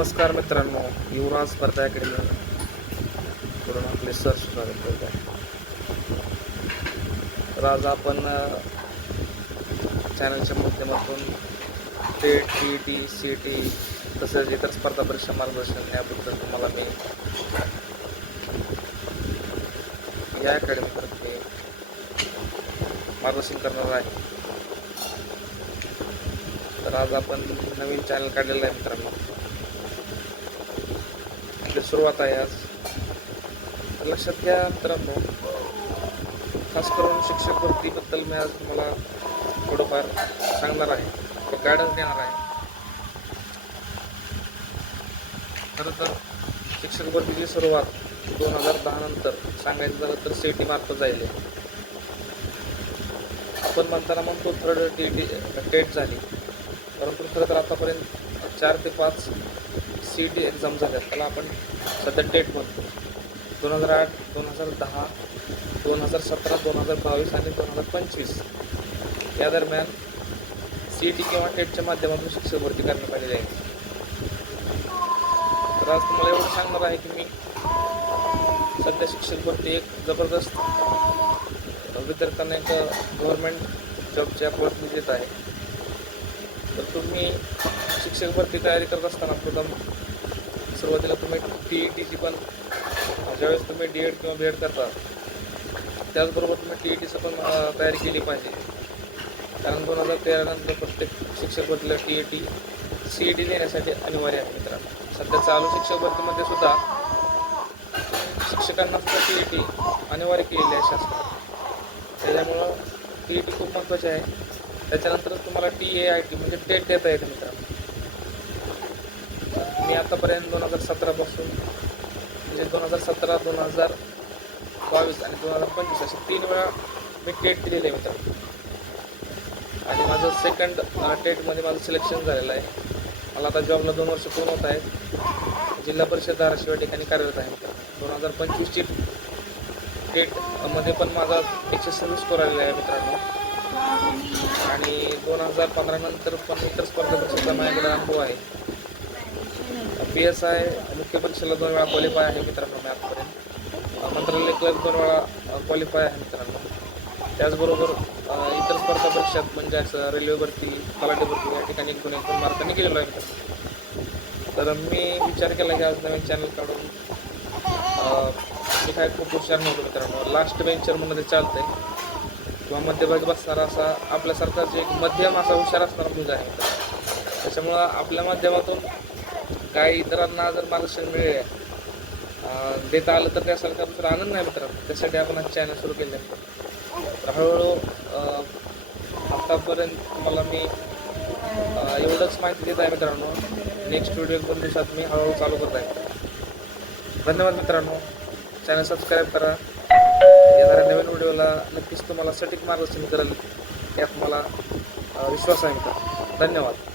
नमस्कार मित्रांनो, युवराज स्पर्धा अकॅडमी कडून आपले सर स्वागत करत आहे. तर आज आपण चॅनलच्या माध्यमातून टेट, टी सी टी तसेच इतर स्पर्धा परीक्षा मार्गदर्शन याबद्दल तुम्हाला मी या अकॅडमीतर्फे मार्गदर्शन करणार आहे. तर आज आपण नवीन चॅनल काढलेलं आहे मित्रांनो. सुरुवात आहे आज. तर लक्षात घ्या मित्रांनो, खास करून शिक्षक भरतीबद्दल मी आज तुम्हाला थोडंफार सांगणार आहे, गायडन्स देणार आहे. खरं तर शिक्षक भरतीची सुरुवात 2010 नंतर सांगायचं झालं तर CET मार्फत जाईल. आपण म्हणताना म्हणतो थर्ड टेट झाली, परंतु खरं तर आतापर्यंत 4 ते 5 CET एक्झाम झाल्यात. त्याला आपण सध्या टेट म्हणतो. 2008, 2010, 2017, 2022 आणि 2025 या दरम्यान CET किंवा टेटच्या माध्यमातून शिक्षक भरती करण्यात आलेली आहे. तर आज तुम्हाला एवढं सांगणार आहे की मी सध्या शिक्षक भरती एक जबरदस्त विद्यार्थ्यांना एक गव्हर्नमेंट जॉबची अपॉर्च्युनिटी देत आहे. तर तुम्ही शिक्षक भरती तयारी करत असताना प्रथम सुरुवातीला तुम्ही TETची पण ज्यावेळेस तुम्ही DED किंवा BED करता त्याचबरोबर तुम्ही TETचं पण तयारी केली पाहिजे. कारण 2013 नंतर प्रत्येक शिक्षक भरतीला TET CET देण्यासाठी अनिवार्य आहे मित्रांनो. सध्या चालू शिक्षक भरतीमध्ये सुद्धा शिक्षकांना सुद्धा TET अनिवार्य केलेली आहे शासनाने. त्याच्यामुळं TET खूप महत्त्वाचे आहे. त्याच्यानंतरच तुम्हाला TAIT म्हणजे टेट देता येते मित्रांनो. मी आतापर्यंत 2017 पासून म्हणजे 2017, 2022 आणि 2025 असे 3 वेळा मी टेट दिलेले आहे मित्रांनो. आणि माझं सेकंड टेटमध्ये माझं सिलेक्शन झालेलं आहे. मला आता जॉबला 2 वर्ष पूर्ण होत आहेत. जिल्हा परिषद धाराशिव ठिकाणी कार्यरत आहे मित्रांनो. 2025ची टेटमध्ये पण माझा 126 स्कोर आलेला आहे मित्रांनो. आणि 2015 नंतर पण इतर स्पर्धा परीक्षेचा माझ्याकडे अनुभव आहे. PSI मुख्य परीक्षेला 2 वेळा क्वालिफाय आहे मित्रांनो मी आजपर्यंत. मंत्रालय क्लर्क 2 वेळा क्वालिफाय आहे मित्रांनो. त्याचबरोबर इतर स्पर्धा परीक्षात म्हणजे असं रेल्वे भरती, तलाठी भरती या ठिकाणी 1-2 मार्कांनी गेलेलो आहे मित्रांनो. तर मी विचार केला की आज नवीन चॅनल काढून मी काय खूप हुशार नव्हतो मित्रांनो. लास्ट बेंचर म्हणून ते चालतंय किंवा मध्यभागी बसणारा असा आपल्यासारखा जे एक मध्यम असा हुशार असणारा मुलगा आहे मित्रांनो. त्याच्यामुळं आपल्या माध्यमातून काही इतरांना जर मार्गदर्शन मिळेल देता आलं तर त्यासारखा दुसरा आनंद नाही मित्रांनो. त्यासाठी आपण आज चॅनल सुरू केले आहे. तर हळूहळू आत्तापर्यंत तुम्हाला मी एवढंच माहिती देत आहे मित्रांनो. नेक्स्ट व्हिडिओ 2 दिवसात मी हळूहळू चालू करत आहे. धन्यवाद मित्रांनो. चॅनल सबस्क्राईब करा. येणाऱ्या नवीन व्हिडिओला नक्कीच तुम्हाला सटीक मार्गदर्शन करेल यात मला विश्वास आहे मित्रांनो. धन्यवाद.